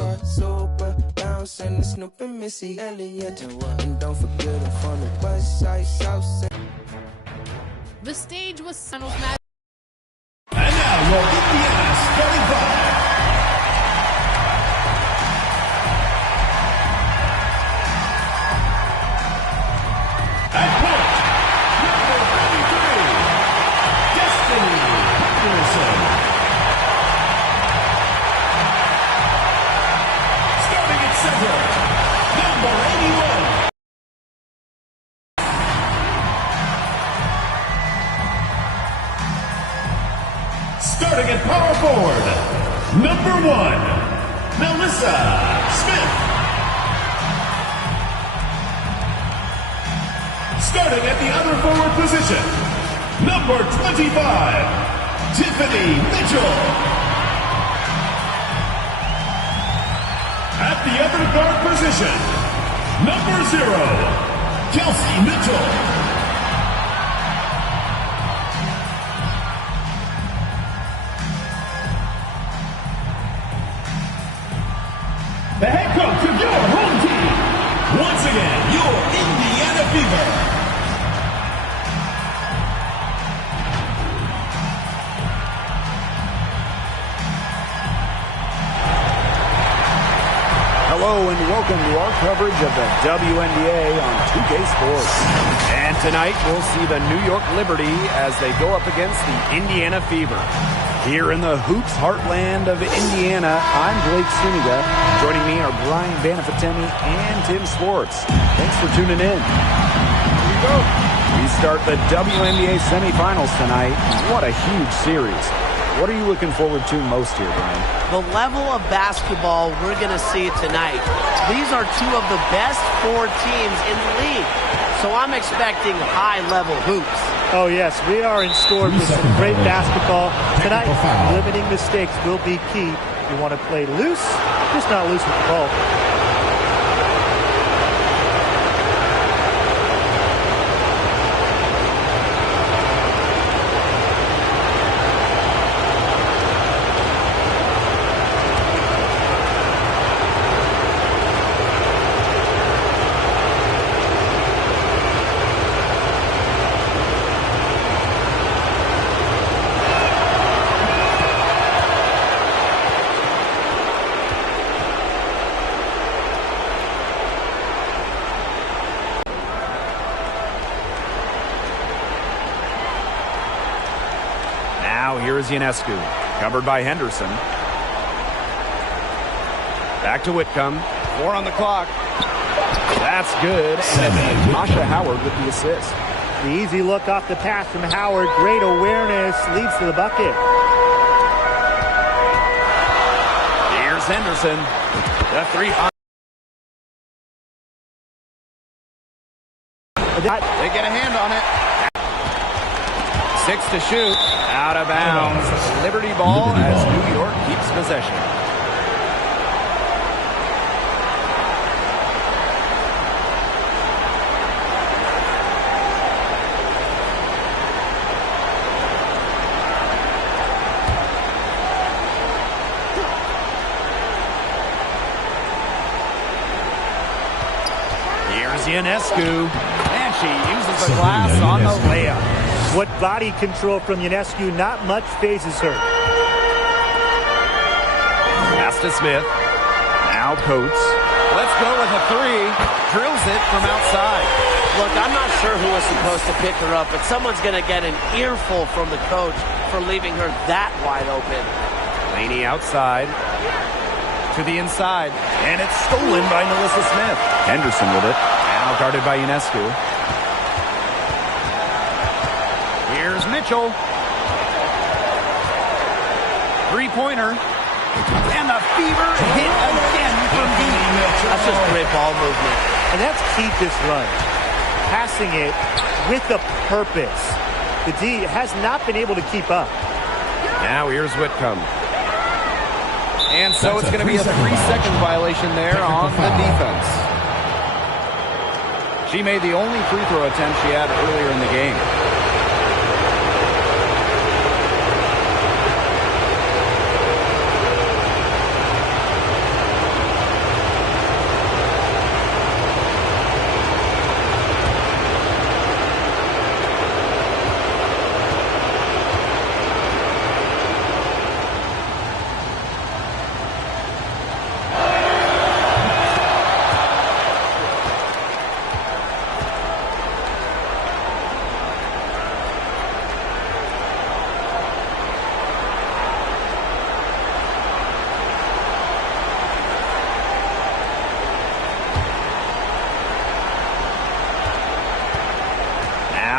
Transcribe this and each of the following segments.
got super bounce and Snoop and Missy Elliott. And don't forget I'm from the west side, south side. The stage was finals match. And now your Indiana starting five. At point, number 33, Destiny Henderson. Starting at center, number 81. Starting at power forward, number 1, Melissa Smith. Starting at the other forward position, number 25, Tiffany Mitchell. At the other guard position, number 0, Kelsey Mitchell. The head coach of your home team, once again, your Indiana Fever. Hello and welcome to our coverage of the WNBA on 2K Sports. And tonight we'll see the New York Liberty as they go up against the Indiana Fever. Here in the hoops heartland of Indiana, I'm Blake Suniga. Joining me are Brian Banafitemi and Tim Swartz. Thanks for tuning in. Here we go. We start the WNBA Semifinals tonight. What a huge series. What are you looking forward to most here, Brian? The level of basketball we're going to see tonight. These are two of the best 4 teams in the league. So I'm expecting high-level hoops. Oh, yes, we are in store for some great basketball. Tonight, limiting mistakes will be key. You want to play loose, just not loose with the ball. Now here is Ionescu, covered by Henderson. Back to Whitcomb. 4 on the clock. That's good. And Tasha Howard with the assist. The easy look off the pass from Howard. Great awareness. Leads to the bucket. Here's Henderson. The 3. They get a hand on it. 6 to shoot. Out of bounds. Liberty ball as New York keeps possession. Here's Ionescu. And she uses the glass on the layup. What body control from Ionescu, not much phases her. Pass to Smith. Now Coates. Let's go with a 3. Drills it from outside. Look, I'm not sure who was supposed to pick her up, but someone's going to get an earful from the coach for leaving her that wide open. Laney outside. To the inside. And it's stolen by Melissa Smith. Henderson with it. Now guarded by Ionescu. Here's Mitchell. 3-pointer. And the Fever hit again from deep. That's just great ball movement. And that's key this run. Passing it with a purpose. The D has not been able to keep up. Now here's Whitcomb. And so it's going to be a 3-second violation there on the defense. She made the only free throw attempt she had earlier in the game.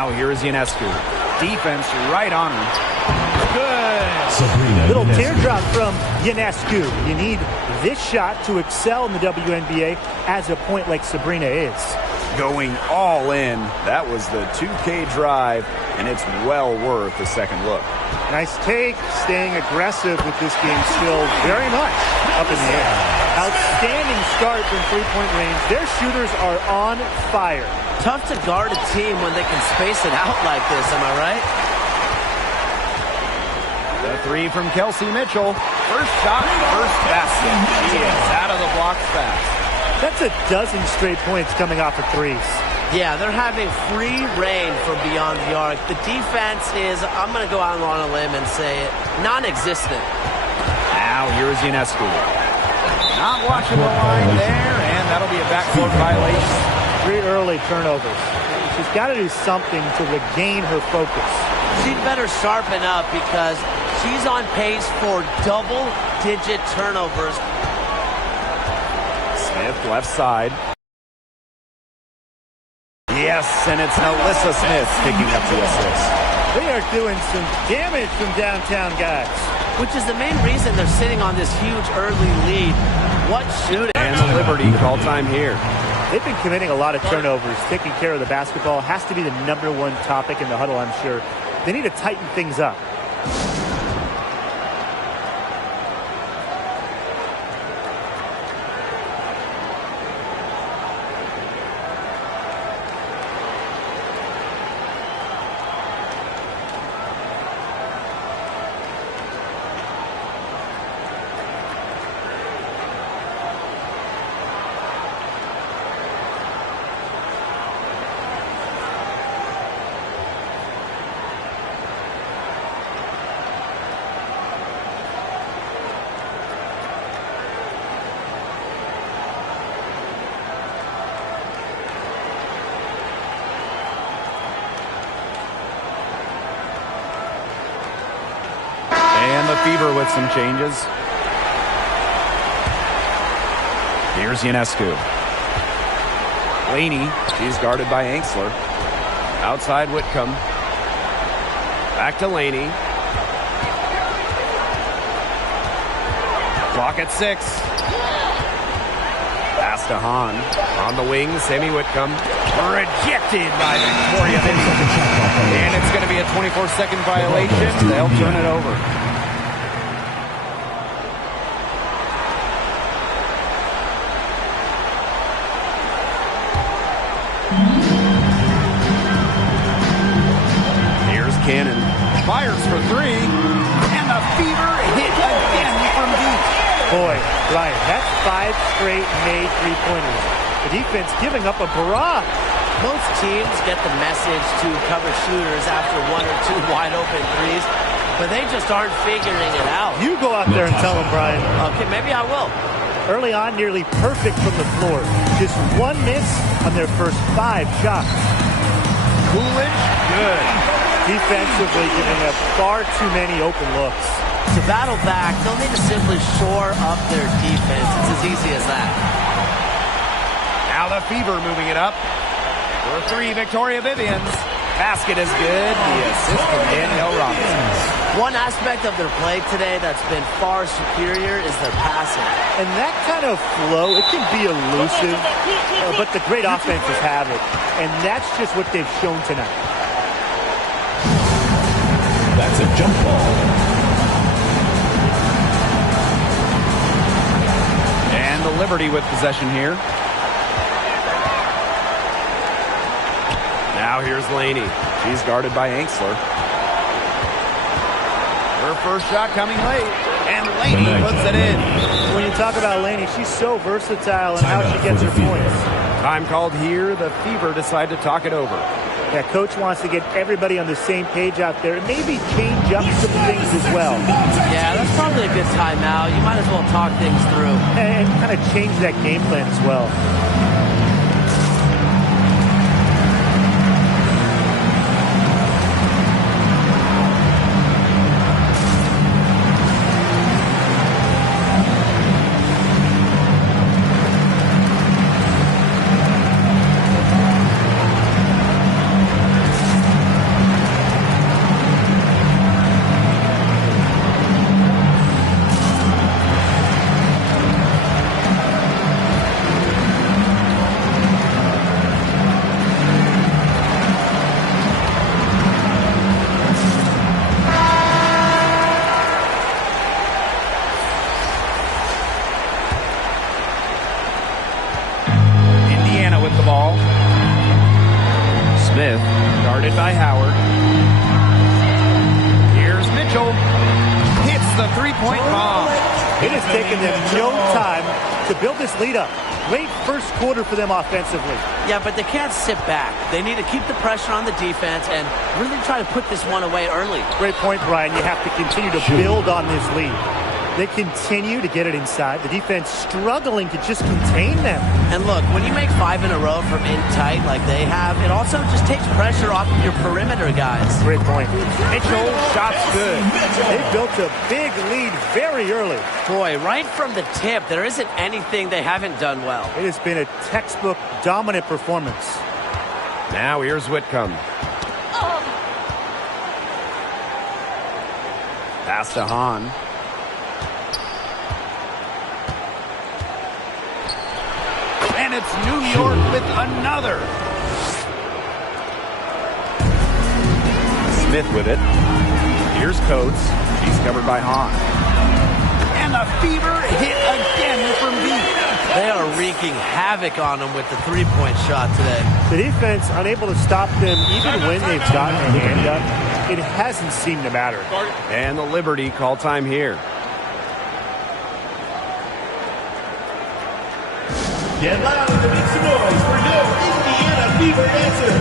Now here's Ionescu. Defense right on him. Good. Sabrina Little Ionescu. teardrop from Ionescu. You need this shot to excel in the WNBA as a point like Sabrina is. Going all in. That was the 2K drive, and it's well worth a second look. Nice take, staying aggressive with this game still very much up in the air. Outstanding start from three-point range. Their shooters are on fire. Tough to guard a team when they can space it out like this, am I right? The three from Kelsey Mitchell. First shot, first basket. She is out of the blocks fast. That's a dozen straight points coming off of threes. Yeah, they're having free reign from beyond the arc. The defense is, I'm going to go out on a limb and say it, non-existent. Now here's Ionescu. Not watching the line there, and that'll be a backcourt violation. 3 early turnovers. She's got to do something to regain her focus. She'd better sharpen up because she's on pace for double-digit turnovers. Smith left side. Yes, and it's Alyssa Smith picking up the assist. They are doing some damage from downtown, guys. Which is the main reason they're sitting on this huge early lead. What shooting? And the Liberty call time here. They've been committing a lot of turnovers. Taking care of the basketball has to be the #1 topic in the huddle, I'm sure. They need to tighten things up. And the Fever with some changes. Here's Ionescu. Laney, she's guarded by Angsler. Outside Whitcomb. Back to Laney. Clock at 6. Pass to Hahn. On the wing, Sammy Whitcomb. Rejected by Victoria Vivian. And it's going to be a 24-second violation. They'll turn it over. Here's Cannon. Fires for 3. And the Fever hit again from deep. Boy, Ryan, that's 5 straight made three-pointers. The defense giving up a barrage. Most teams get the message to cover shooters after 1 or 2 wide open threes, but they just aren't figuring it out. You go out there and tell them, Brian. Okay, maybe I will. Early on, nearly perfect from the floor. Just 1 miss on their first 5 shots. Coolidge, good. Defensively giving up far too many open looks. To battle back, they'll need to simply shore up their defense. It's as easy as that. Now the Fever moving it up. For 3, Victoria Vivians. Basket is good. The assist from Danielle Robinson. One aspect of their play today that's been far superior is their passing. And that kind of flow, it can be elusive, but the great offenses have it. And that's just what they've shown tonight. That's a jump ball. And the Liberty with possession here. Now here's Laney. She's guarded by Angsler. Her first shot coming late. And Laney puts it in. When you talk about Laney, she's so versatile in how she gets her points. Time called here. The Fever decide to talk it over. Yeah, coach wants to get everybody on the same page out there and maybe change up some things as well. Yeah, that's probably a good timeout. You might as well talk things through. And kind of change that game plan as well. ball. Smith, guarded by Howard. Here's Mitchell. Hits the three-point bomb. It has taken them no time to build this lead up. Great first quarter for them offensively. Yeah, but they can't sit back. They need to keep the pressure on the defense and really try to put this one away early. Great point, Brian. You have to continue to build on this lead. They continue to get it inside. The defense struggling to just contain them. And look, when you make 5 in a row from in tight like they have, it also just takes pressure off of your perimeter guys. Great point. Mitchell, shot's good. They built a big lead very early. Boy, right from the tip, there isn't anything they haven't done well. It has been a textbook dominant performance. Now here's Whitcomb. Pass to Hahn. And it's New York with another. Smith with it. Here's Coates. He's covered by Hahn. And the Fever hit again from deep. They are wreaking havoc on them with the three-point shot today. The defense unable to stop them even when they've gotten a hand up. It hasn't seemed to matter. And the Liberty call time here. Get loud and make some noise for your Indiana Fever answer.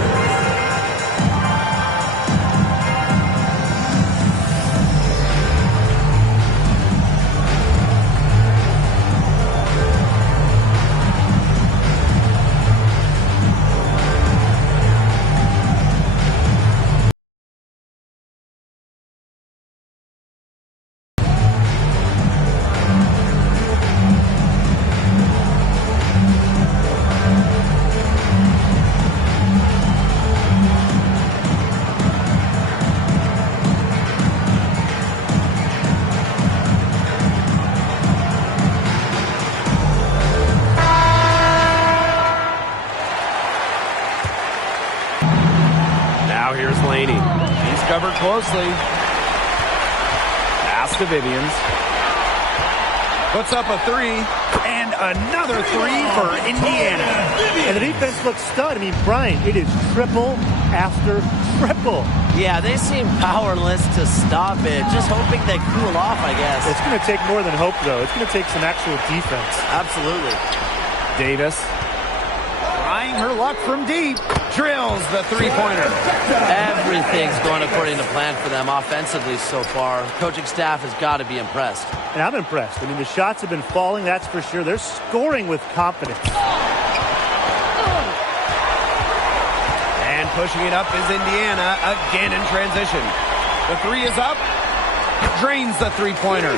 Now here's Laney. He's covered closely. Pass to Vivians. Puts up a three. And another three for Indiana. And the defense looks stunned. I mean, Brian, it is triple after triple. Yeah, they seem powerless to stop it. Just hoping they cool off, I guess. It's going to take more than hope, though. It's going to take some actual defense. Absolutely. Davis. Trying her luck from deep. Drills the three-pointer. Everything's going according to plan for them offensively so far. Coaching staff has got to be impressed. And I'm impressed. I mean, the shots have been falling, that's for sure. They're scoring with confidence. And pushing it up is Indiana again in transition. The three is up. Drains the three-pointer.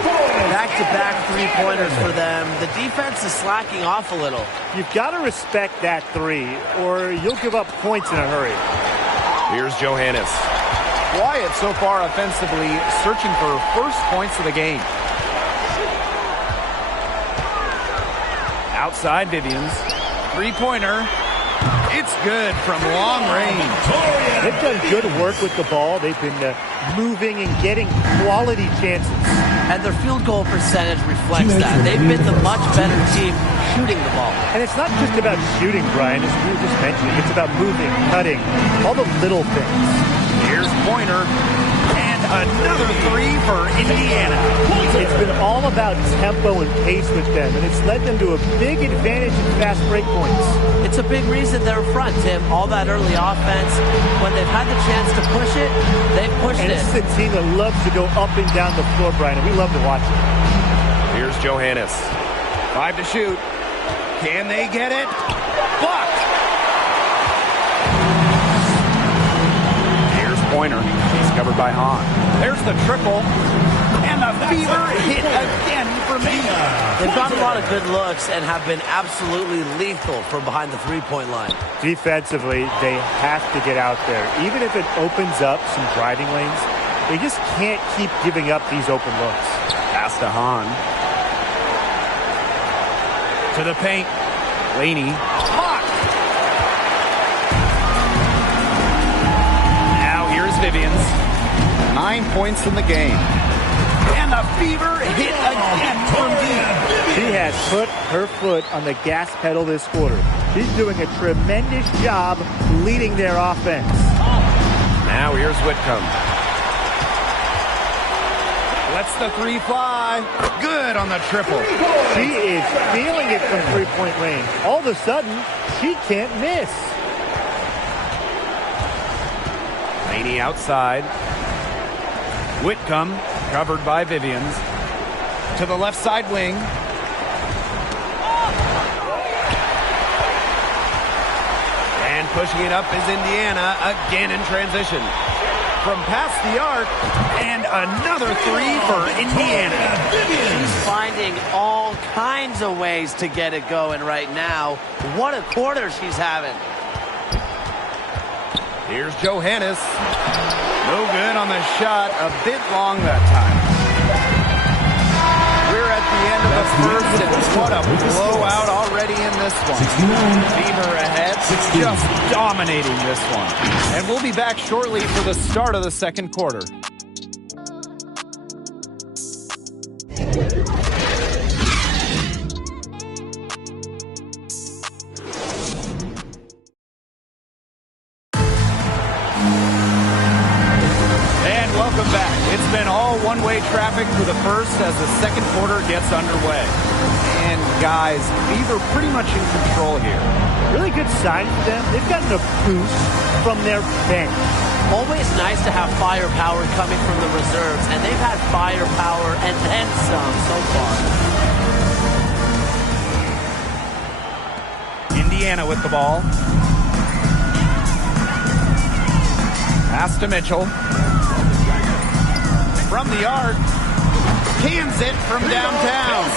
Back-to-back three-pointers for them. The defense is slacking off a little. You've got to respect that three, or you'll give up points in a hurry. Here's Johannes. Quiet so far offensively, searching for first points of the game. Outside Vivians. Three-pointer. It's good from long range. They've done good work with the ball. They've been moving and getting quality chances. And their field goal percentage reflects that. They've been the much better team shooting the ball. And it's not just about shooting, Brian, as we were just mentioning. It's about moving, cutting, all the little things. Here's Pointer. And another three for Indiana. It's been all about tempo and pace with them, and it's led them to a big advantage in fast break points. It's a big reason they're in front, Tim. All that early offense, when they've had the chance to push it, they've pushed and it. And this is a team that loves to go up and down the floor, Brian, and we love to watch it. Here's Johannes. 5 to shoot. Can they get it? Blocked. Here's Pointer. He's covered by Hahn. There's the triple. And the Fever hit again from deep. They've got a lot of good looks and have been absolutely lethal from behind the three-point line. Defensively, they have to get out there. Even if it opens up some driving lanes, they just can't keep giving up these open looks. Pass to Hahn. To the paint. Laney. Hawk. Now here's Vivians. 9 points in the game. And the Fever hit again from deep. She has put her foot on the gas pedal this quarter. She's doing a tremendous job leading their offense. Now here's Whitcomb. Lets the three fly. Good on the triple. She is feeling it from three-point range. All of a sudden, she can't miss. Laney outside. Whitcomb covered by Vivians. To the left side wing. And pushing it up is Indiana again in transition. From past the arc, and another three for Indiana. She's finding all kinds of ways to get it going right now. What a quarter she's having. Here's Johannes. No good on the shot. A bit long that time. We're at the end of the first, and what a blowout already in this one. Fever ahead, just dominating this one. And we'll be back shortly for the start of the second quarter. Welcome back. It's been all one-way traffic for the first as the second quarter gets underway. And guys, Beaver pretty much in control here. Really good sign for them. They've gotten a boost from their bench. Always nice to have firepower coming from the reserves, and they've had firepower and then some so far. Indiana with the ball. Pass to Mitchell. From the arc, cans it from downtown.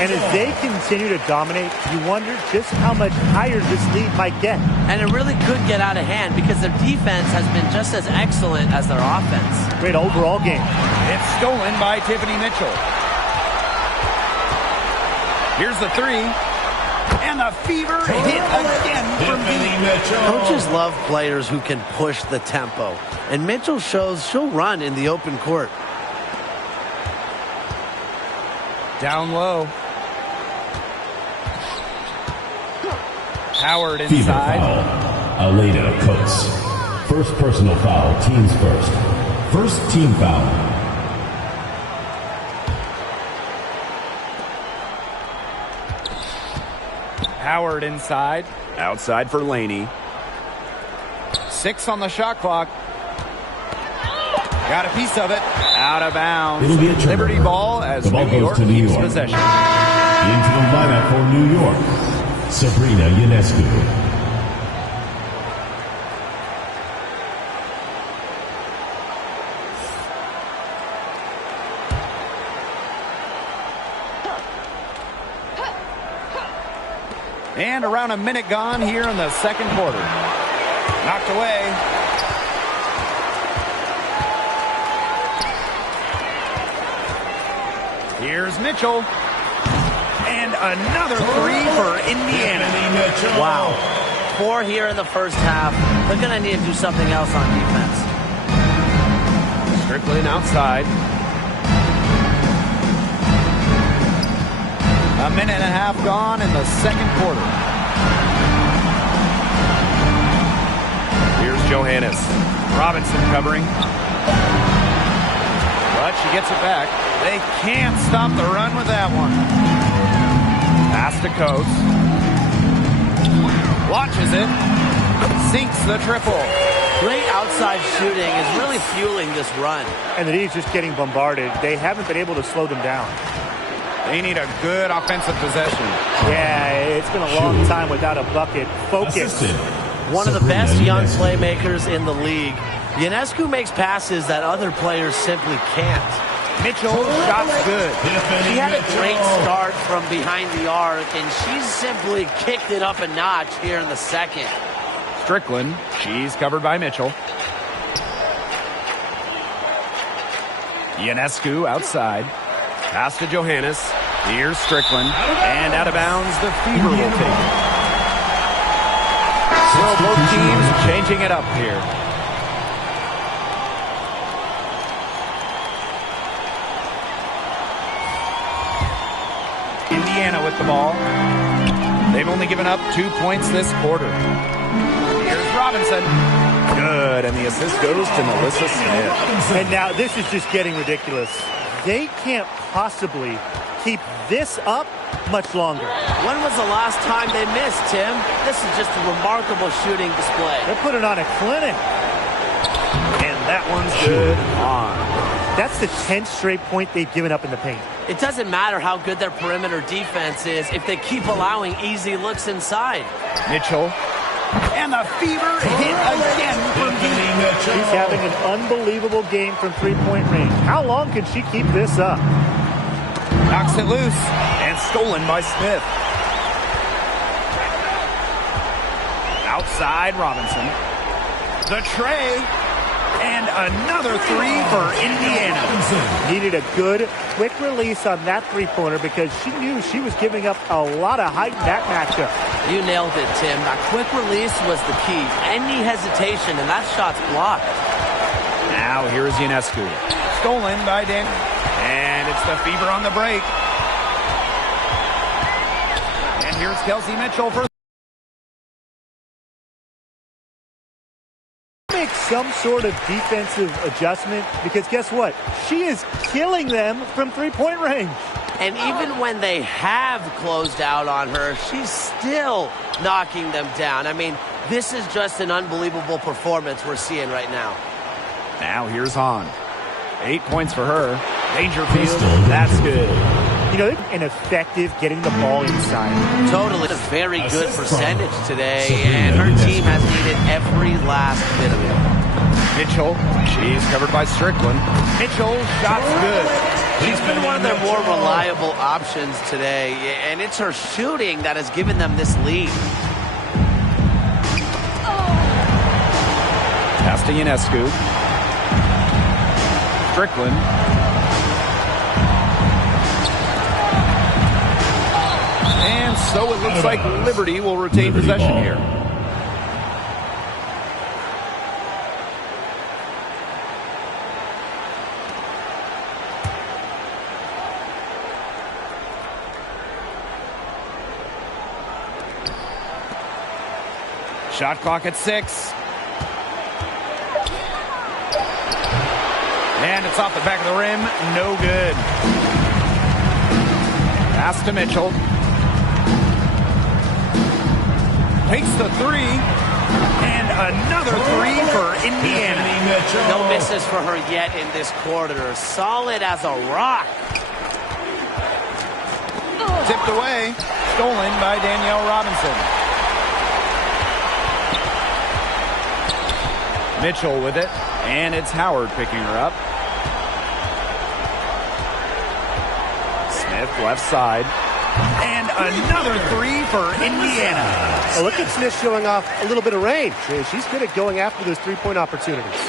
And as they continue to dominate, you wonder just how much higher this lead might get. And it really could get out of hand because their defense has been just as excellent as their offense. Great overall game. It's stolen by Tiffany Mitchell. Here's the three. And the Fever hit again from Mitchell. Coaches love players who can push the tempo. And Mitchell shows she'll run in the open court. Down low. Howard inside. Fever foul. Aleda Coates. First personal foul. Teams first. First team foul. Howard inside. Outside for Laney. 6 on the shot clock. Got a piece of it. Out of bounds. It'll be a turnover. Liberty ball as the ball New York goes to New keeps York. possession. Into the lineup for New York, Sabrina Ionescu. And around a minute gone here in the second quarter. Knocked away. Here's Mitchell. And another three for Indiana. Wow. 4 here in the first half. They're going to need to do something else on defense. Strickland outside. A minute and a half gone in the second quarter. Here's Johannes. Robinson covering. But she gets it back. They can't stop the run with that one. Pass to Coates. Launches it. Sinks the triple. Great outside shooting is really fueling this run. And the D's just getting bombarded. They haven't been able to slow them down. They need a good offensive possession. Yeah, it's been a long time without a bucket. Focus. One of the best young playmakers in the league. Ionescu makes passes that other players simply can't. Mitchell, shot's good. She had a great start from behind the arc, and she's simply kicked it up a notch here in the second. Strickland, she's covered by Mitchell. Ionescu outside. Pass to Johannes. Here's Strickland. And out of bounds, the Fever will take it. So both teams changing it up here. Indiana with the ball. They've only given up 2 points this quarter. Here's Robinson. Good, and the assist goes to Melissa Smith. And now this is just getting ridiculous. They can't possibly keep this up much longer. When was the last time they missed, Tim? This is just a remarkable shooting display. They're putting on a clinic. And that one's good on. That's the 10th straight point they've given up in the paint. It doesn't matter how good their perimeter defense is if they keep allowing easy looks inside. Mitchell. And the fever hit again from deep. She's having an unbelievable game from three-point range. How long can she keep this up? Knocks it loose and stolen by Smith. Outside Robinson. The tray. And another three for Indiana. Needed a good, quick release on that three-pointer because she knew she was giving up a lot of height in that matchup. You nailed it, Tim. That quick release was the key. Any hesitation, and that shot's blocked. Now here's Ionescu. Stolen by Dan. And it's the fever on the break. And here's Kelsey Mitchell for make some sort of defensive adjustment because guess what? She is killing them from three-point range. And even when they have closed out on her, she's still knocking them down. I mean, this is just an unbelievable performance we're seeing right now. Now here's Hahn. 8 points for her. Dangerfield, that's good. You know, they're ineffective getting the ball inside. Totally. A very good percentage today, and her team has needed every last bit of it. Mitchell, she's covered by Strickland. Mitchell, shot's good. She's been one of their more reliable options today, and it's her shooting that has given them this lead. Pass to Ionescu. Strickland. And so it looks like Liberty will retain possession here. Shot clock at 6. And it's off the back of the rim. No good. Pass to Mitchell. Takes the three. And another three for Indiana. No misses for her yet in this quarter. Solid as a rock. Tipped away. Stolen by Danielle Robinson. Mitchell with it. And it's Howard picking her up. Smith left side. And another three for Indiana. Well, look at Smith showing off a little bit of range. She's good at going after those three-point opportunities.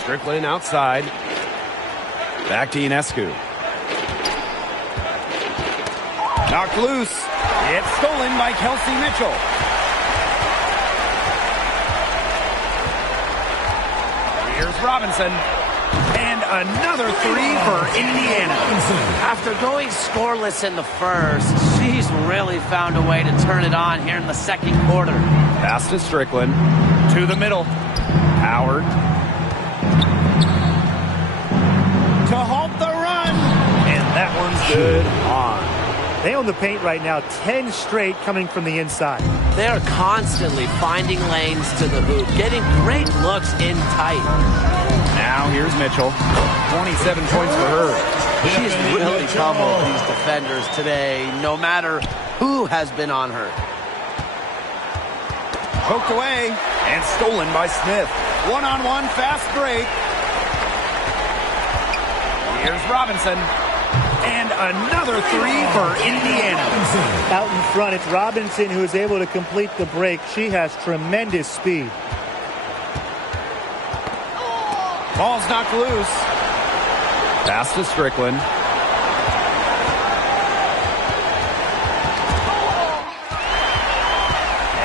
Strickland outside. Back to Ionescu. Knocked loose. It's stolen by Kelsey Mitchell. Here's Robinson. And another three for Indiana. After going scoreless in the first, she's really found a way to turn it on here in the second quarter. Pass to Strickland. To the middle. Howard. To halt the run. And that one's good on. They own the paint right now, 10 straight coming from the inside. They are constantly finding lanes to the hoop, getting great looks in tight. Now here's Mitchell. 27 points for her. She's really pummeled these defenders today, no matter who has been on her. Poked away and stolen by Smith. One-on-one fast break. Here's Robinson. And another three for Indiana. Out in front, it's Robinson who is able to complete the break. She has tremendous speed. Ball's knocked loose. Pass to Strickland.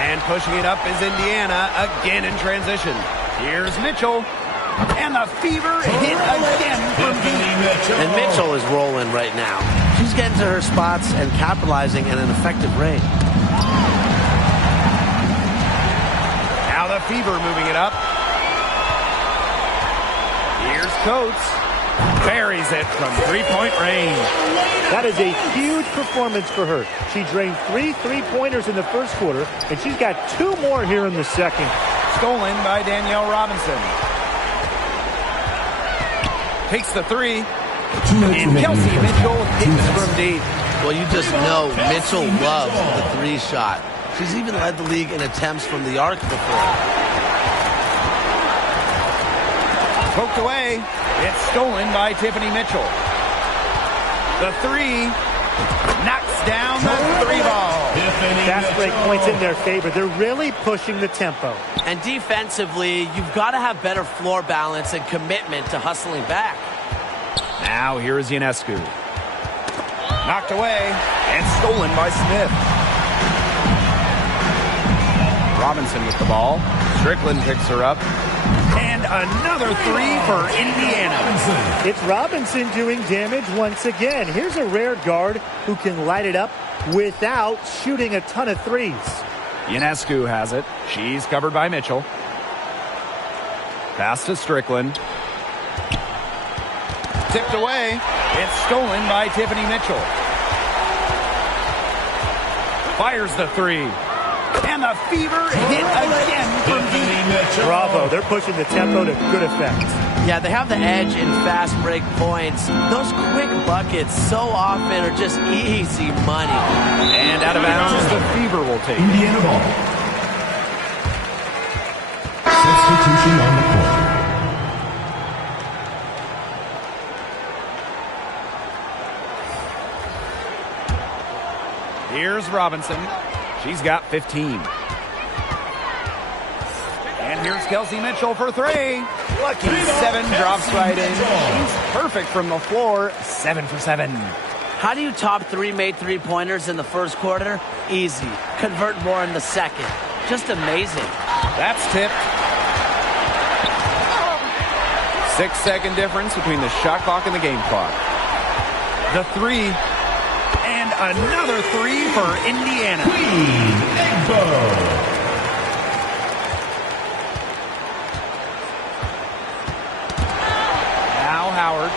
And pushing it up is Indiana again in transition. Here's Mitchell. And the fever hit again from deep. And Mitchell is rolling right now. She's getting to her spots and capitalizing at an effective rate. Now the Fever moving it up. Here's Coates. Buries it from three-point range. That is a huge performance for her. She drained 3 3-pointers in the first quarter, and she's got 2 more here in the second. Stolen by Danielle Robinson. Takes the three. And Kelsey Mitchell hits from deep. Well, you just know Mitchell loves the 3 shot. She's even led the league in attempts from the arc before. Poked away. It's stolen by Tiffany Mitchell. The 3 knocks down the 3 ball. Fast break points in their favor. They're really pushing the tempo. And defensively, you've got to have better floor balance and commitment to hustling back. Now here is Ionescu. Knocked away and stolen by Smith. Robinson with the ball. Strickland picks her up. And another 3 for Indiana. It's Robinson doing damage once again. Here's a rare guard who can light it up without shooting a ton of threes. Ionescu has it. She's covered by Mitchell. Pass to Strickland. Tipped away. It's stolen by Tiffany Mitchell. Fires the 3. And the Fever hit again from deep. Bravo. They're pushing the tempo to good effect. Yeah, they have the edge in fast break points. Those quick buckets so often are just easy money. And out of bounds, the Fever will take it. Indiana ball. Substitution on the court. Here's Robinson. She's got 15. And here's Kelsey Mitchell for 3. Lucky 7 drops right in. She's perfect from the floor. 7 for 7. How do you top 3 made 3-pointers in the first quarter? Easy. Convert more in the second. Just amazing. That's tipped. 6-second difference between the shot clock and the game clock. The 3. And another 3 for Indiana. Queen Egbo. Now Howard.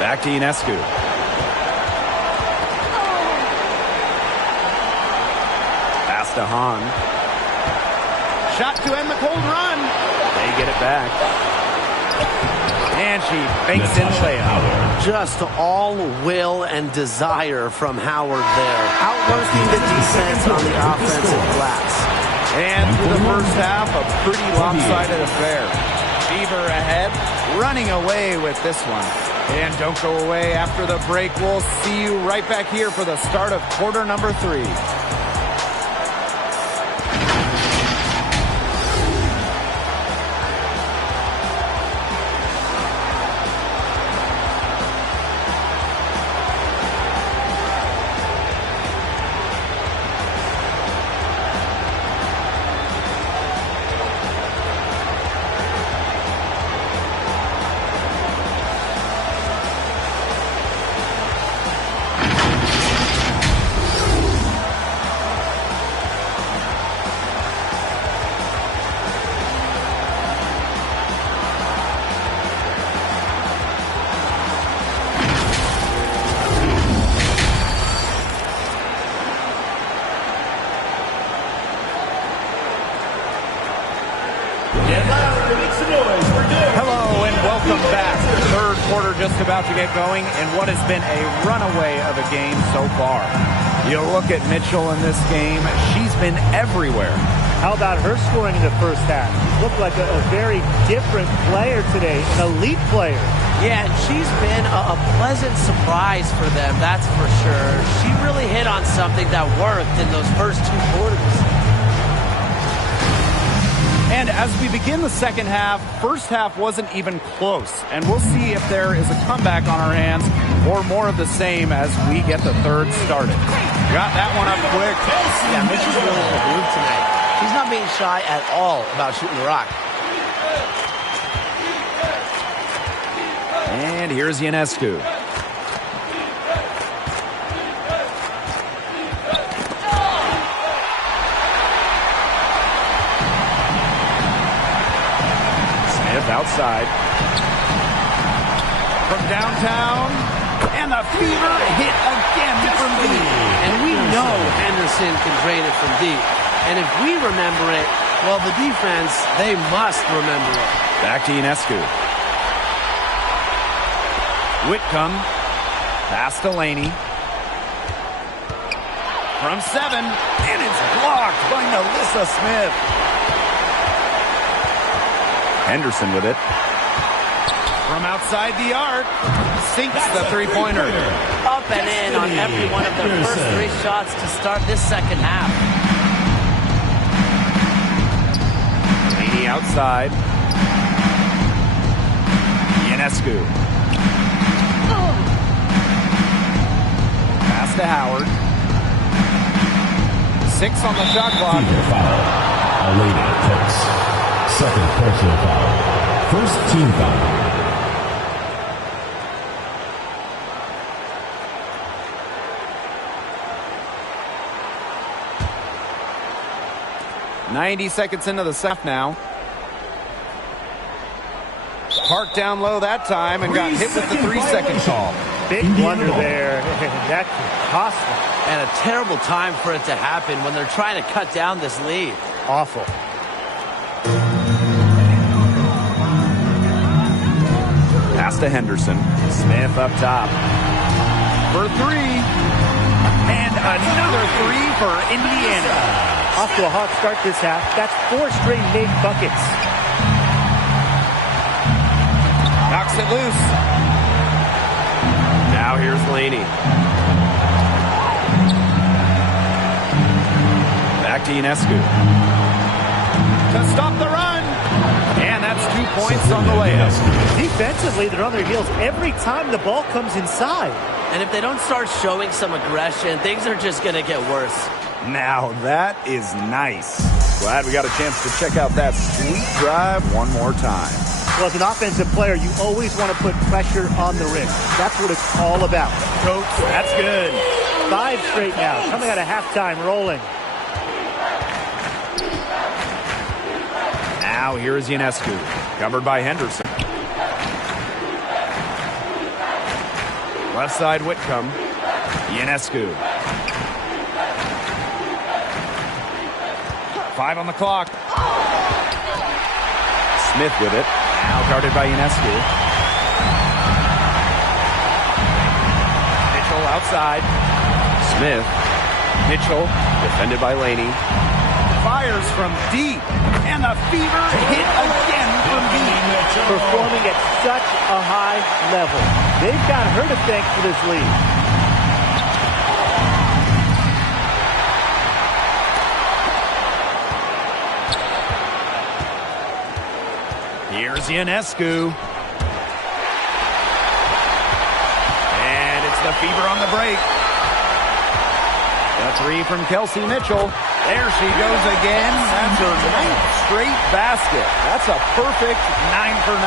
Back to Ionescu. Pass to Hahn. Shot to end the cold run. They get it back. And she banks in the layup. Just all will and desire from Howard there. Outworking the defense on the offensive glass. And through the first half, a pretty lopsided affair. Fever ahead, running away with this one. And don't go away after the break. We'll see you right back here for the start of quarter number 3. Hello and welcome back. Third quarter just about to get going and what has been a runaway of a game so far. You look at Mitchell in this game, she's been everywhere. How about her scoring in the first half? Looked like a very different player today, an elite player. Yeah, and she's been a pleasant surprise for them, that's for sure. She really hit on something that worked in those first 2 quarters. And as we begin the second half, first half wasn't even close. And we'll see if there is a comeback on our hands or more of the same as we get the third started. Got that one up quick. Yeah, Mitchell's really in the groove tonight. She's not being shy at all about shooting the rock. And here's Ionescu. Smith outside. From downtown. And the fever hit again from deep. And we know Henderson can drain it from deep. And if we remember it, well, the defense, they must remember it. Back to Ionescu. Whitcomb. Pass to Laney. From 7. And it's blocked by Melissa Smith. Henderson with it. From outside the arc. Sinks the three-pointer. Up and in on every one of their first 3 shots to start this second half. Laney outside. Ionescu. Pass to Howard. 6 on the shot clock. Team foul. Aleda Cooks. Second personal foul. First team foul. .90 into the second now. Park down low that time and got hit with the 3-second call. Big blunder there. That could cost them. And a terrible time for it to happen when they're trying to cut down this lead. Awful. Pass to Henderson. Smith up top. For 3. And another 3 for Indiana. Off to a hot start this half. That's 4 straight made buckets. Knocks it loose. Now here's Laney. Back to Ionescu. To stop the run. And that's 2 points on the layup. Defensively, they're on their heels every time the ball comes inside. And if they don't start showing some aggression, things are just going to get worse. Now that is nice. Glad we got a chance to check out that sweet drive one more time. Well, as an offensive player, you always want to put pressure on the rim. That's what it's all about. Coach, that's good. 5 straight now, coming out of halftime, rolling. Now here is Ionescu, covered by Henderson. Left side Whitcomb. Ionescu. 5 on the clock. Smith with it. Now guarded by Ionescu. Mitchell outside. Smith. Mitchell defended by Laney. Fires from deep. And the fever hit again from deep. Performing at such a high level. They've got her to thank for this lead. Here's Ionescu. And it's the fever on the break. The 3 from Kelsey Mitchell. There she goes again. That's her 9th straight basket. That's a perfect 9 for 9.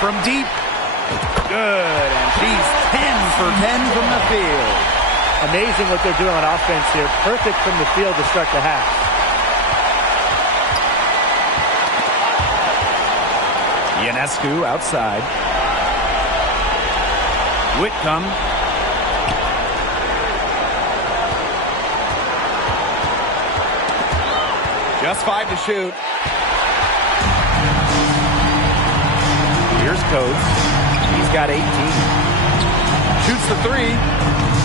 From deep. Good. And she's 10 for 10 from the field. Amazing what they're doing on offense here. Perfect from the field to start the half. Ionescu outside. Whitcomb. Just 5 to shoot. Here's Coates. He's got 18. Shoots the 3.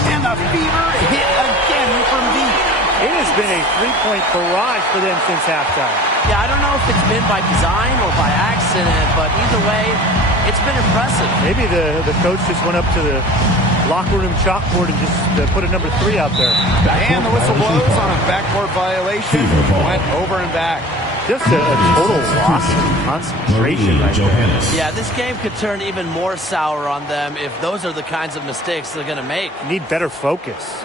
And the fever hit again from deep. It has been a 3-point barrage for them since halftime. Yeah, I don't know if it's been by design or by accident, but either way, it's been impressive. Maybe the coach just went up to the locker room chalkboard and just put a number 3 out there. And the whistle blows on a backcourt violation. Went over and back. Just a total loss of concentration right there. Yeah, this game could turn even more sour on them if those are the kinds of mistakes they're going to make. Need better focus.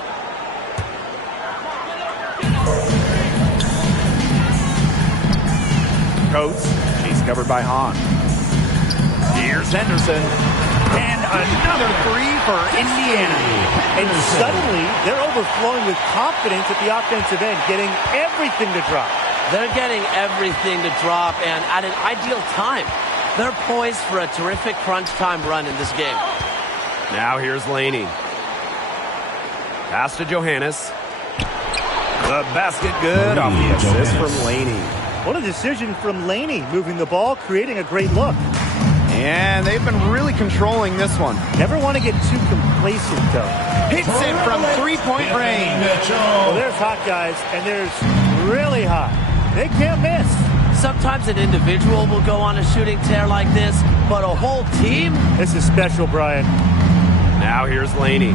Coates. She's covered by Hahn. Here's Henderson. And another three for Indiana. And suddenly, they're overflowing with confidence at the offensive end, getting everything to drop. They're getting everything to drop, and at an ideal time. They're poised for a terrific crunch time run in this game. Now here's Laney. Pass to Johannes. The basket good off the assist from Laney. What a decision from Laney, moving the ball, creating a great look. And they've been really controlling this one. Never want to get too complacent, though. Hits it from three-point range. Well, there's hot guys, and there's really hot. They can't miss. Sometimes an individual will go on a shooting tear like this, but a whole team? This is special, Brian. Now here's Laney.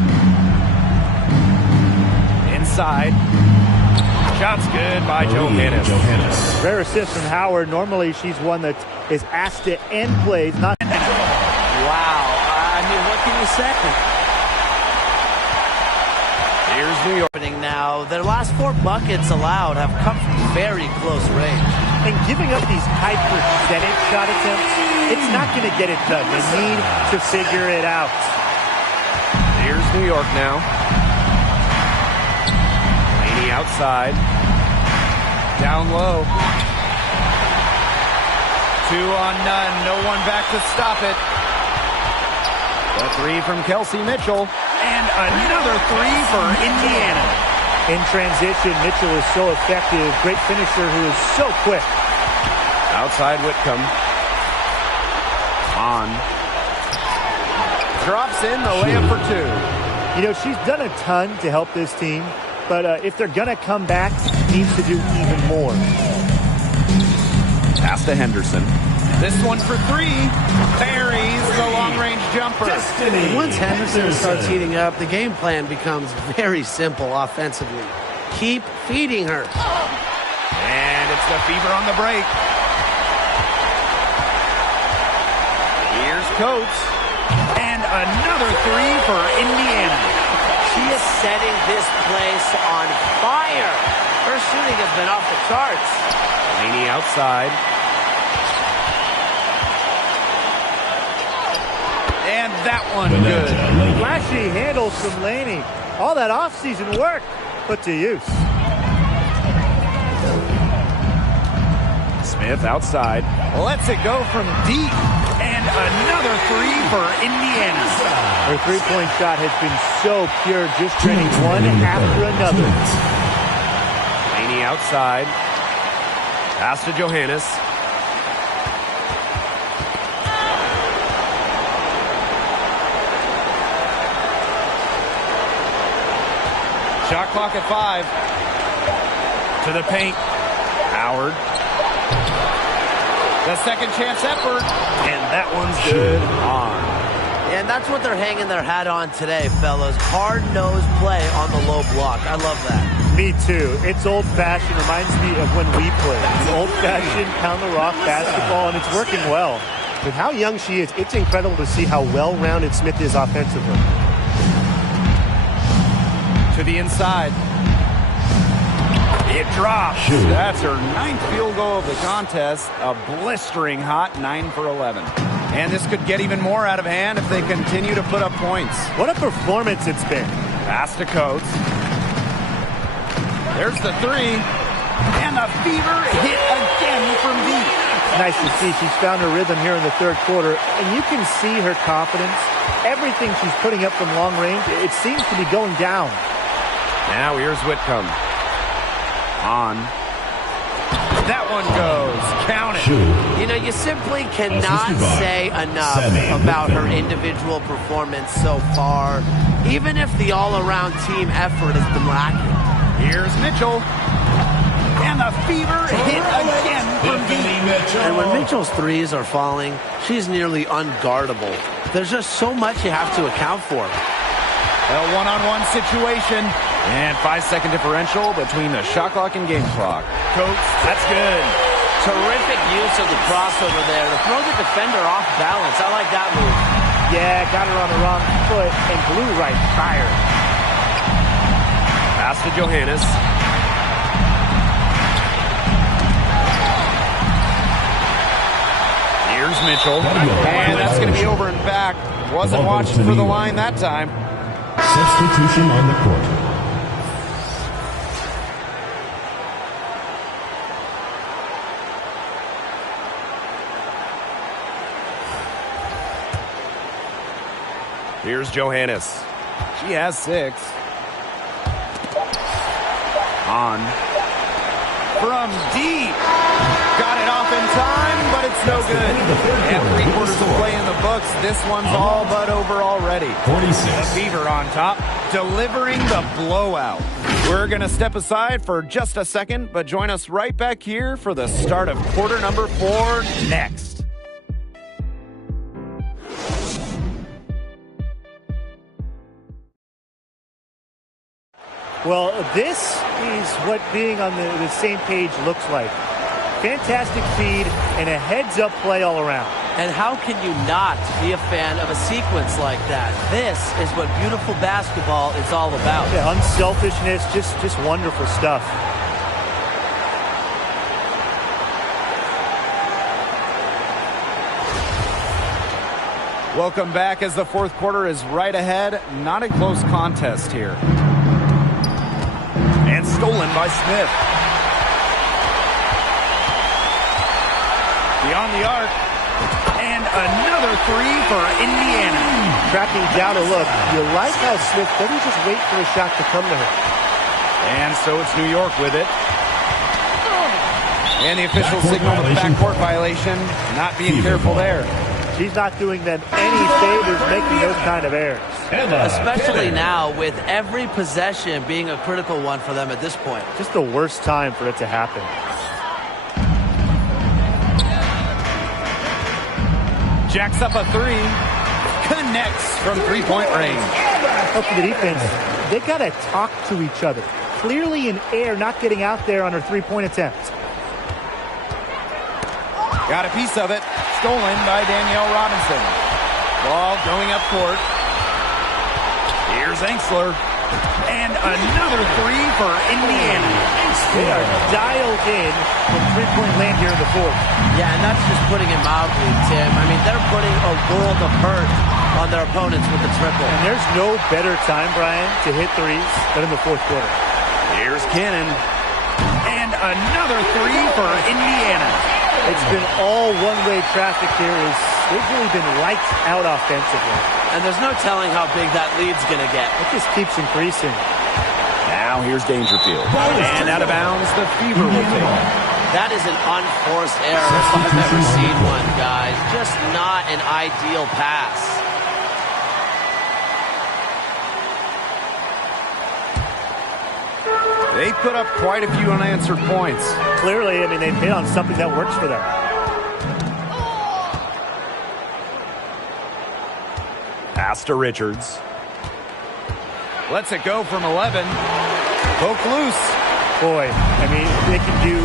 Inside. Shot's good by Johannes. Rare assist from Howard. Normally, she's one that is asked to end plays, not... Wow. I mean, what can you say? Here's New York. Now, their last 4 buckets allowed have come from very close range. And giving up these high percentage shot attempts, it's not going to get it done. They need to figure it out. Here's New York now. Laney outside. Down low. 2 on none. No one back to stop it. The three from Kelsey Mitchell. And another three for Indiana. In transition, Mitchell is so effective. Great finisher who is so quick. Outside Whitcomb. On. Drops in the layup for 2. You know, she's done a ton to help this team. But if they're going to come back, needs to do even more. Pass to Henderson. This one for 3. Buries the long-range jumper. Once Henderson starts heating up, the game plan becomes very simple offensively. Keep feeding her. And it's the Fever on the break. Here's Coates. And another 3 for Indiana. She is setting this place on fire. Her shooting has been off the charts. Laney outside. And that one good. Flashy handles from Laney. All that offseason work put to use. Smith outside. Lets it go from deep. And another 3 for Indiana. Her three-point shot has been so pure, just training one after another. Laney outside. Pass to Johannes. Shot clock at 5. To the paint. Howard. The second chance effort. And that one's good on. And that's what they're hanging their hat on today, fellas. Hard-nosed play on the low block. I love that. Me too. It's old-fashioned. Reminds me of when we played. It's old-fashioned pound-the-rock basketball, and it's working well. With how young she is, it's incredible to see how well-rounded Smith is offensively. To the inside. It drops. That's her 9th field goal of the contest. A blistering hot 9 for 11. And this could get even more out of hand if they continue to put up points. What a performance it's been. Pass to Coates. There's the 3. And the Fever hit again from deep. It's nice to see she's found her rhythm here in the third quarter. And you can see her confidence. Everything she's putting up from long range, it seems to be going down. Now here's Whitcomb. On. That one goes. Count it. You know, you simply cannot say enough about her individual performance so far, even if the all-around team effort has been lacking. Here's Mitchell. And the Fever hit again from deep. And when Mitchell's threes are falling, she's nearly unguardable. There's just so much you have to account for. A one-on-one situation. And 5-second differential between the shot clock and game clock. Coates, that's good. Terrific use of the crossover there to throw the defender off balance. I like that move. Yeah, got her on the wrong foot and blew right by her. Pass to Johannes. Here's Mitchell. And that's going to be over and back. Wasn't watching for the line that time. Substitution on the court. Here's Johannes. She has 6. On. From deep. Got it off in time, but it's no good. And 3 quarters of play in the books. This one's all but over already. 46. The Fever on top, delivering the blowout. We're going to step aside for just a second, but join us right back here for the start of quarter number 4 next. Well, this is what being on the same page looks like. Fantastic feed and a heads-up play all around. And how can you not be a fan of a sequence like that? This is what beautiful basketball is all about. Yeah, unselfishness, just wonderful stuff. Welcome back as the 4th quarter is right ahead. Not a close contest here. And stolen by Smith. Beyond the arc. And another 3 for Indiana. Tracking down a look. You like how Smith doesn't just wait for a shot to come to her. And so it's New York with it. And the official signal to the backcourt violation. Not being careful there. She's not doing them any favors making those kind of errors. Especially now with every possession being a critical one for them at this point. Just the worst time for it to happen. Jacks up a 3. Connects from 3-point range. Up to the defense. They got to talk to each other. Clearly in air, not getting out there on her 3-point attempt. Got a piece of it. Stolen by Danielle Robinson. Ball going up court. Here's Enxler. And another 3 for Indiana. They are dialed in from 3-point land here in the 4th. Yeah, and that's just putting it mildly, Tim. I mean, they're putting a world of hurt on their opponents with the triple. And there's no better time, Brian, to hit threes than in the 4th quarter. Here's Cannon. And another 3 for Indiana. It's been all one-way traffic here. They've really been lights out offensively. And there's no telling how big that lead's going to get. It just keeps increasing. Now here's Dangerfield. And out of bounds, the Fever will take it. That is an unforced error if I've ever seen one, guys. Just not an ideal pass. They put up quite a few unanswered points. Clearly, I mean, they've hit on something that works for them. Pass to Richards. Lets it go from 11. Poke loose. Boy, I mean, they can do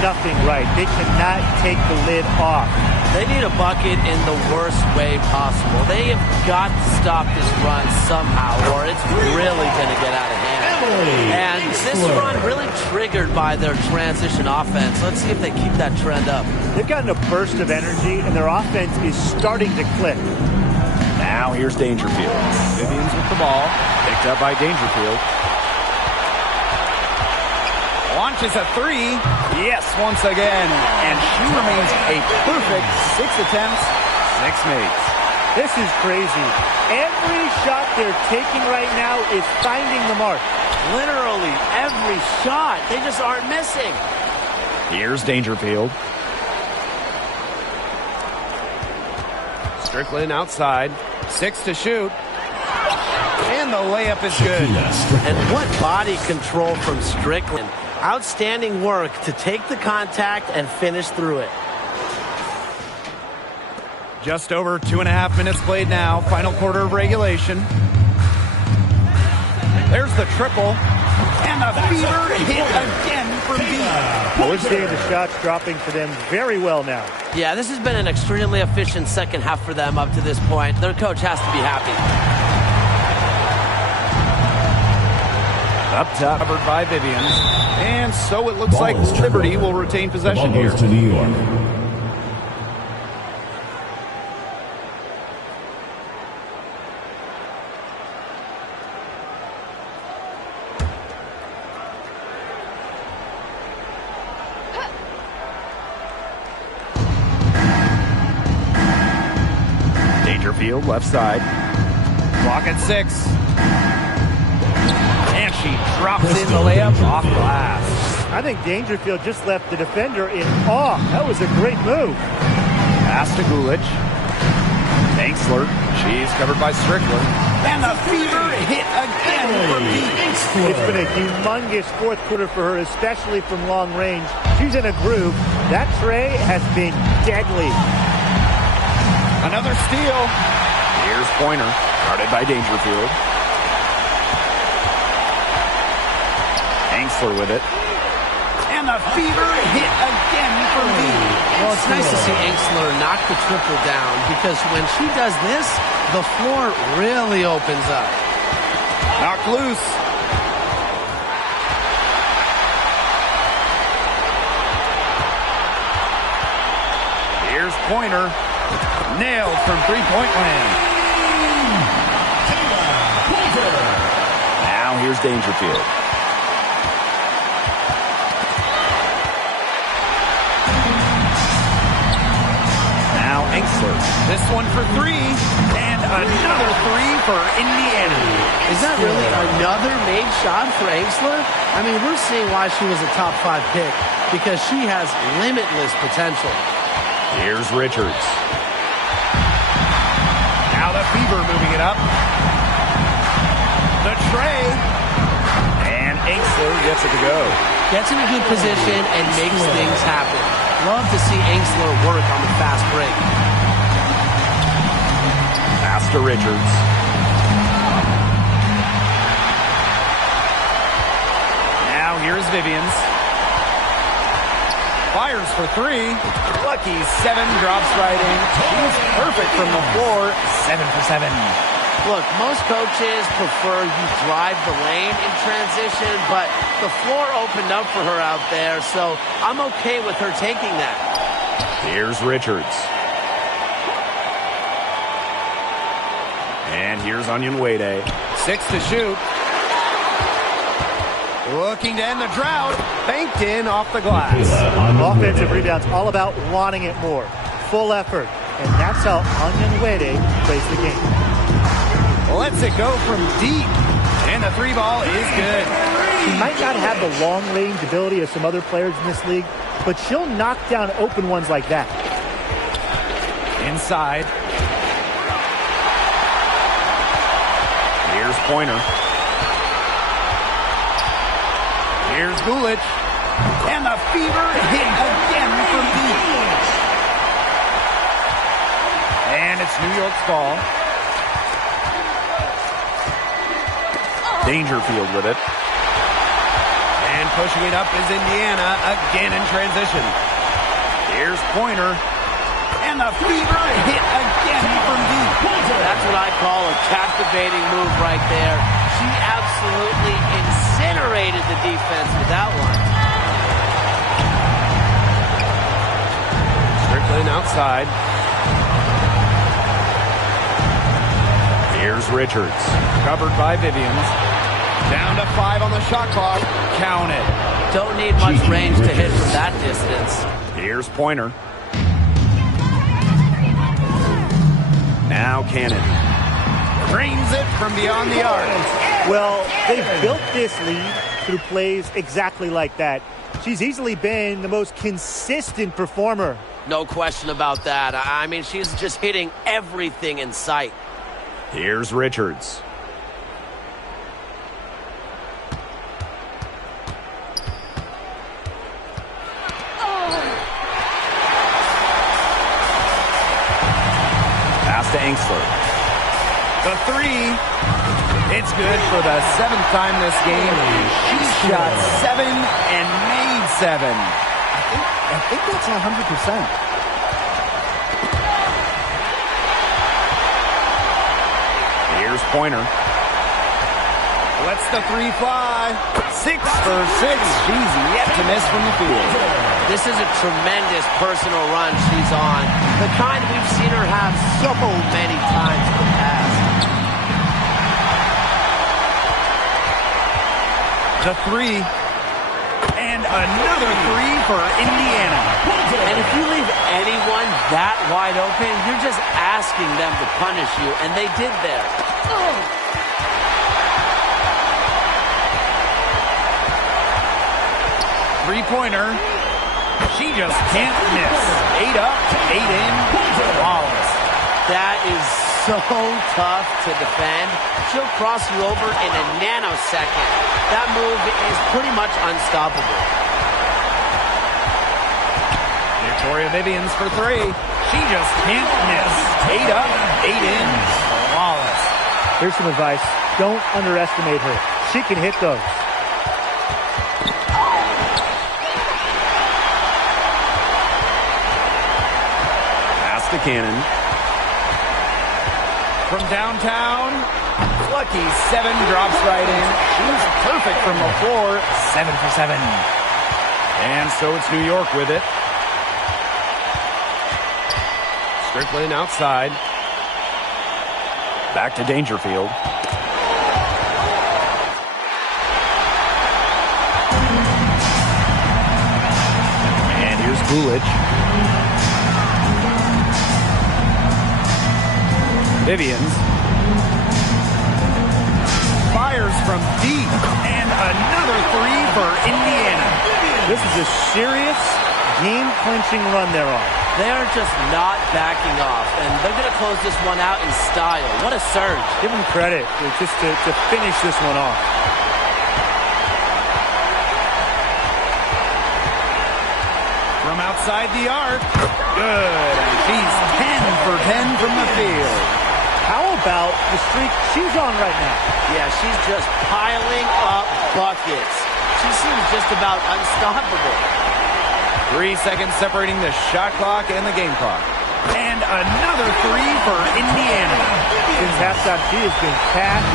nothing right. They cannot take the lid off. They need a bucket in the worst way possible. They have got to stop this run somehow, or it's really going to get out of hand. And this run really triggered by their transition offense. Let's see if they keep that trend up. They've gotten a burst of energy, and their offense is starting to click. Now here's Dangerfield. Vivians with the ball. Picked up by Dangerfield. Launches a 3. Yes, once again. And she remains a perfect 6 attempts, 6 makes. This is crazy. Every shot they're taking right now is finding the mark. Literally every shot. They just aren't missing. Here's Dangerfield. Strickland outside. 6 to shoot. And the layup is good. And what body control from Strickland. Outstanding work to take the contact and finish through it. Just over 2.5 minutes played now. Final quarter of regulation. There's the triple. And the Fever hit again from deep. Well, we're seeing the shots dropping for them very well now. Yeah, this has been an extremely efficient second half for them up to this point. Their coach has to be happy. Up top, covered by Vivians. And so it looks like Liberty will retain possession here. To New York. Dangerfield, left side. Clock at 6. And she drops in the layup off glass. I think Dangerfield just left the defender in awe. That was a great move. Pass to Gulich. Angsler. She's covered by Strickland. And the fever hit again from deep. It's been a humongous fourth quarter for her, especially from long range. She's in a groove. That tray has been deadly. Another steal. Here's Pointer, guarded by Dangerfield. Angsler with it. And the fever hit again from deep. Well, it's nice to see Angsler knock the triple down because when she does this, the floor really opens up. Knocked loose. Here's Pointer. Nailed from three-point land. Now here's Dangerfield. Angsler. This one for 3, and another 3 for Indiana. Is that really another made shot for Angsler? I mean, we're seeing why she was a top 5 pick, because she has limitless potential. Here's Richards. Now the Fever moving it up. The tray. And Angsler gets it to go. Gets in a good position and makes things happen. Love to see Angsler work on the fast break. Pass to Richards. Now here's Vivians. Fires for 3. Lucky 7 drops right in. She's perfect from the floor. 7 for 7. Look, most coaches prefer you drive the lane in transition, but the floor opened up for her out there, so I'm okay with her taking that. Here's Richards. And here's Onion Wade. 6 to shoot. Looking to end the drought. Banked in off the glass. Offensive rebounds, all about wanting it more. Full effort. And that's how Onion Wade plays the game. Lets it go from deep. And the 3 ball is good. She might not have the long-range ability of some other players in this league, but she'll knock down open ones like that. Inside. Here's Pointer. Here's Gulich. And the Fever hit again from deep. And it's New York's ball. Dangerfield with it. And pushing it up is Indiana, again in transition. Here's Pointer. And the Fever hit again from deep. That's what I call a captivating move right there. She absolutely incinerated the defense with that one. Strickland outside. Here's Richards. Covered by Vivians. Down to 5 on the shot clock. Count it. Don't need much range to hit from that distance. Here's Pointer. Now Cannon. Drains it from beyond the arc. Well, they've built this lead through plays exactly like that. She's easily been the most consistent performer. No question about that. I mean, she's just hitting everything in sight. Here's Richards. Pass to Angsler. The 3. It's good for the 7th time this game. She shot 7 and made 7. I think that's 100%. Here's Pointer. Lets the 3 fly. 6 for 6. She's yet to miss from the field. This is a tremendous personal run she's on. The kind we've seen her have so many times in the past. The 3. And And another three for Indiana. And if you leave anyone that wide open, you're just asking them to punish you, and they did there. Three-pointer. She just can't miss. 8 up, 8 in. Flawless. That is so tough to defend. She'll cross you over in a nanosecond. That move is pretty much unstoppable. Victoria Vivians for three. She just can't miss. 8 up, 8 in. Flawless. Here's some advice. Don't underestimate her. She can hit those. Pass to Cannon. From downtown, lucky 7 drops right in. She's perfect from the floor. 7 for 7. And so it's New York with it. Strickland outside. Back to Dangerfield. And here's Coolidge. Vivians fires from deep, and another three for Indiana. This is a serious game-clinching run they're on. They are just not backing off, and they're going to close this one out in style. What a surge. Give them credit just to finish this one off. From outside the arc, good. And she's 10 for 10 from the field. How about the streak she's on right now? Yeah, she's just piling up buckets. She seems just about unstoppable. 3 seconds separating the shot clock and the game clock. And another three for Indiana. Since halftime, she has been cash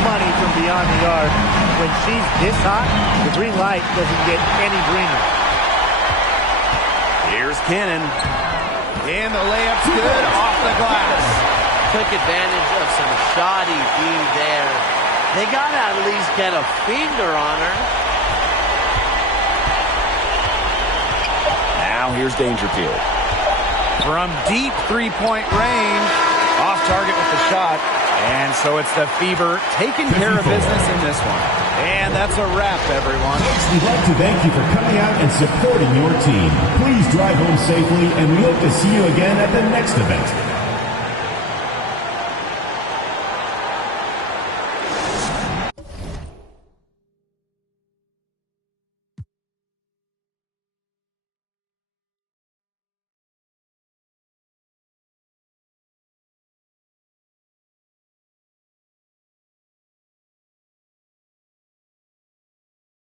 money from beyond the arc. When she's this hot, the green light doesn't get any greener. Here's Cannon. And the layup's good off the glass. Took advantage of some shoddy D there. They got to at least get a finger on her. Now here's Dangerfield. From deep three-point range. Off target with the shot. And so it's the Fever taking care of business in this one. And that's a wrap, everyone. We'd like to thank you for coming out and supporting your team. Please drive home safely, and we hope to see you again at the next event.